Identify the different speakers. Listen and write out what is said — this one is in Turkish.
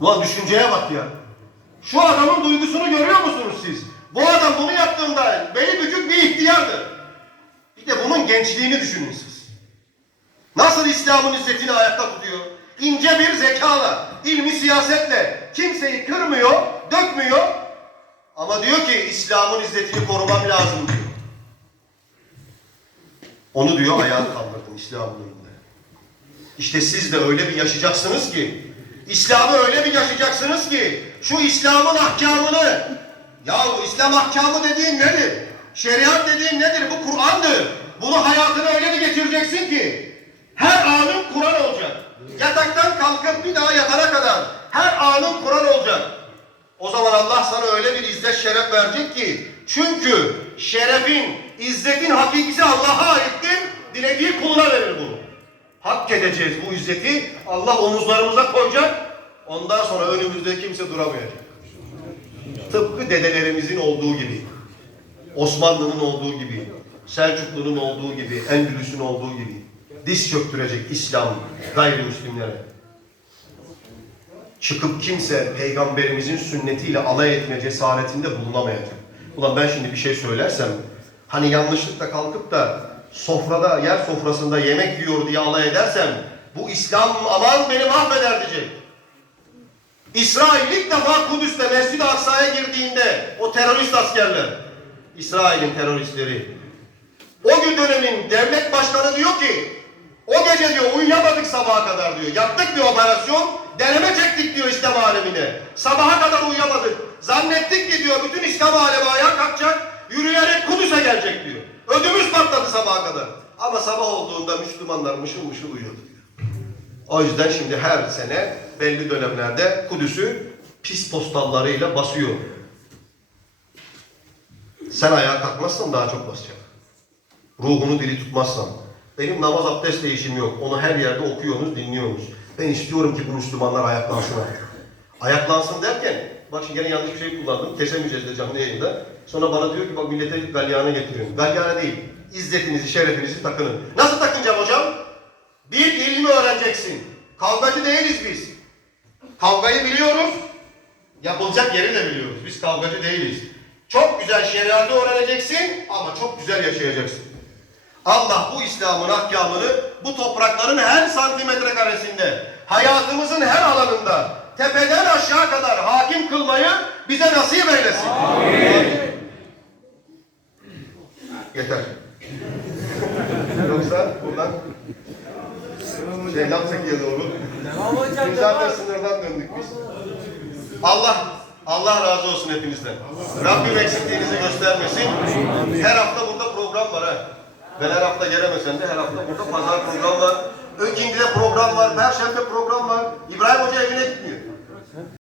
Speaker 1: Ulan düşünceye bak ya. Şu adamın duygusunu görüyor musunuz siz? Bu adam bunu yaptığında beli bükük bir ihtiyardır. Bir de bunun gençliğini düşünün siz. Nasıl İslam'ın izzetini ayakta tutuyor? İnce bir zekala, ilmi siyasetle kimseyi kırmıyor, dökmüyor. Ama diyor ki İslam'ın izzetini korumam lazım diyor. Onu diyor ayağa kaldırdım İslam'ın önünde. İşte siz de öyle bir yaşayacaksınız ki, İslam'ı öyle bir yaşayacaksınız ki, şu İslam'ın ahkamını, yahu İslam ahkamı dediğin nedir? Şeriat dediğin nedir? Bu Kur'an'dır. Bunu hayatına öyle bir getireceksin ki, her anın Kur'an olacak. Yataktan kalkıp bir daha yatana kadar her anın Kur'an olacak. O zaman Allah sana öyle bir izzet şeref verecek ki, çünkü şerefin, izzetin hakikisi Allah'a aittir, dilediği kuluna verir bunu. Hak edeceğiz bu izzeti. Allah omuzlarımıza koyacak. Ondan sonra önümüzde kimse duramayacak. Tıpkı dedelerimizin olduğu gibi. Osmanlı'nın olduğu gibi. Selçuklu'nun olduğu gibi. Endülüs'ün olduğu gibi. Diz çöktürecek İslam gayrimüslimlere. Çıkıp kimse peygamberimizin sünnetiyle alay etme cesaretinde bulunamayacak. Ulan ben şimdi bir şey söylersem hani yanlışlıkla kalkıp da sofrada yer sofrasında yemek yiyor diye alay edersem bu İslam aman beni mahveder diyecek. İsrail ilk defa Kudüs'te Mescid-i Aksa'ya girdiğinde o terörist askerler, İsrail'in teröristleri, o gün dönemin devlet başkanı diyor ki o gece diyor uyuyamadık sabaha kadar diyor. Yaptık bir operasyon, deneme çektik diyor İslam alemine. Sabaha kadar uyuyamadık. Zannettik ki diyor bütün İslam alemi ayağa kalkacak, yürüyerek Kudüs'e gelecek diyor. Ödümüz patladı sabaha kadar. Ama sabah olduğunda Müslümanlar mışıl mışıl uyuyordu. O yüzden şimdi her sene belli dönemlerde Kudüs'ü pis postallarıyla basıyor. Sen ayağa kalkmazsan daha çok basacak. Ruhunu diri tutmazsan. Benim namaz abdestle işim yok. Onu her yerde okuyorsunuz, dinliyorsunuz. Ben istiyorum ki bu Müslümanlar ayaklansın. Ayaklansın derken, bak şimdi gene yanlış bir şey kullandım. Kesemeyeceğiz de canlı yayında. Sonra bana diyor ki bak millete galyana getiriyorsun. Galyana değil. İzzetinizi, şerefinizi takının. Nasıl takınacağım hocam? Bir ilmi öğreneceksin. Kavgacı değiliz biz. Kavgayı biliyoruz. Yapılacak yeri de biliyoruz. Biz kavgacı değiliz. Çok güzel şeriatı öğreneceksin ama çok güzel yaşayacaksın. Allah bu İslam'ın ahkamını bu toprakların her santimetre karesinde, hayatımızın her alanında tepeden aşağı kadar hakim kılmayı bize nasip eylesin. Amin. Yeter. Yoksa buradan şey Lapseki'ye doğru.
Speaker 2: Devam hocam
Speaker 1: Biz zaten
Speaker 2: devam.
Speaker 1: sınırdan döndük biz. Allah Allah razı olsun hepinizden. Rabbim eksikliğinizi göstermesin. Her hafta burada program var ha. Ben her hafta gelemesem de her hafta burada pazar program var. Öking'de program var, Perşembe program var. İbrahim Hoca evine gitmiyor.